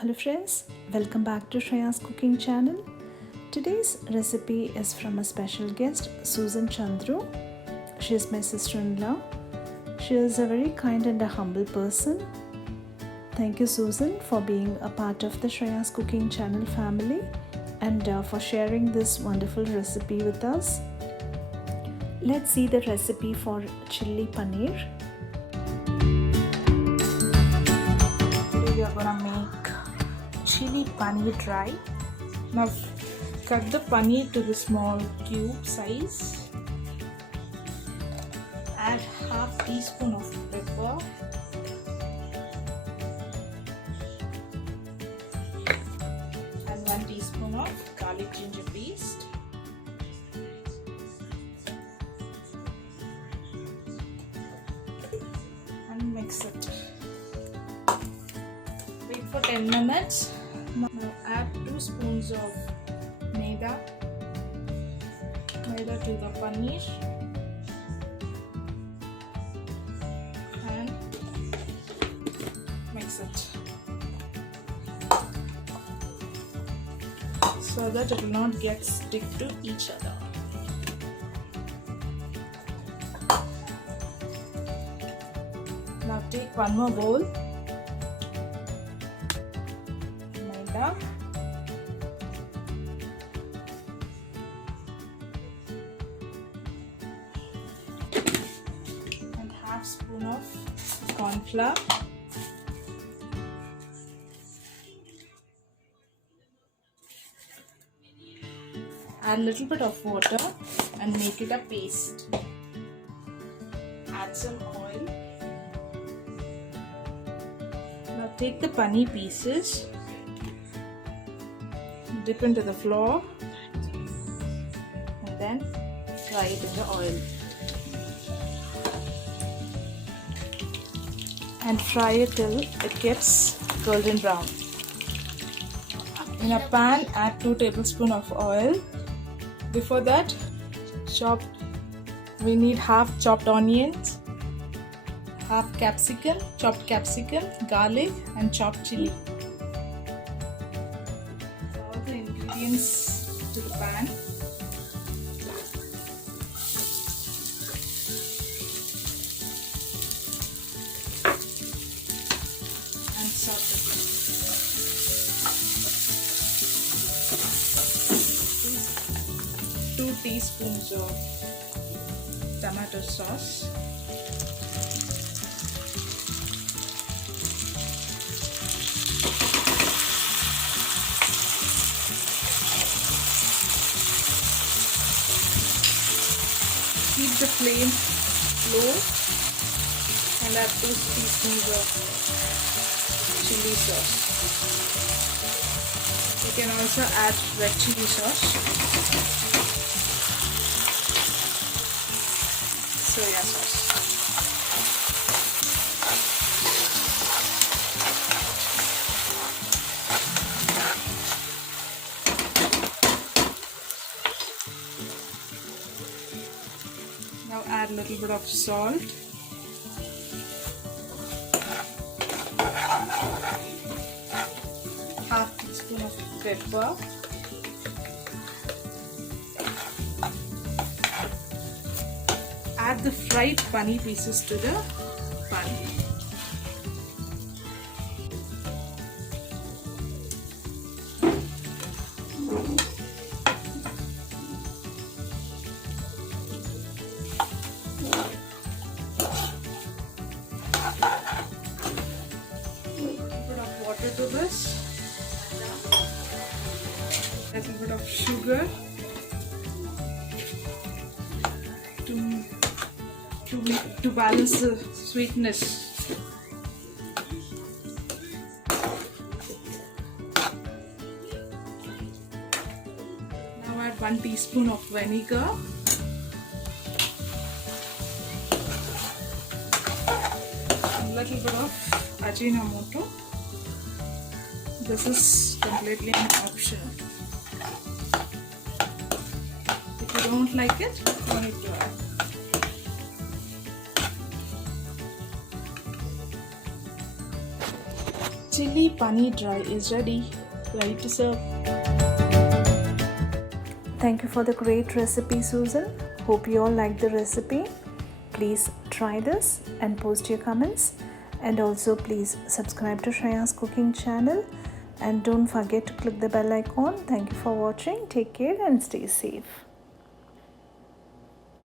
Hello friends, welcome back to Shreya's cooking channel. Today's recipe is from a special guest, Susan Chandru. She is my sister-in-law. She is a very kind and a humble person. Thank you, Susan, for being a part of the Shreya's cooking channel family and for sharing this wonderful recipe with us. Let's see the recipe for chili paneer. Today we are gonna make chili paneer dry. Now cut the paneer to the small cube size. Add half teaspoon of pepper. And 1 teaspoon of garlic ginger paste. And mix it. Wait for 10 minutes. Now add 2 spoons of Maida to the paneer and mix it so that it will not get stick to each other. Now take one more bowl. Maida, and half spoon of corn flour, add a little bit of water and make it a paste. Add some oil. Now take the paneer pieces, dip into the flour and then fry it in the oil. And fry it till it gets golden brown. In a pan, add 2 tablespoons of oil. Before that, we need half chopped onions, half chopped capsicum, garlic and chopped chili. All the ingredients to the pan. And saute it. 2 teaspoons of tomato sauce. Keep the flame low and add 2 teaspoons of chili sauce. You can also add red chili sauce, soya sauce. Now add a little bit of salt. Half teaspoon of pepper. Add the fried paneer pieces to the pan. Water to this, a little bit of sugar to balance the sweetness. Now add 1 teaspoon of vinegar, a little bit of ajinomoto. This is completely an option. If you don't like it, you need to add. Chili Paneer dry is ready to serve. Thank you for the great recipe, Susan. Hope you all liked the recipe. Please try this and post your comments. And also please subscribe to Shreya's cooking channel. And don't forget to click the bell icon. Thank you for watching. Take care and stay safe.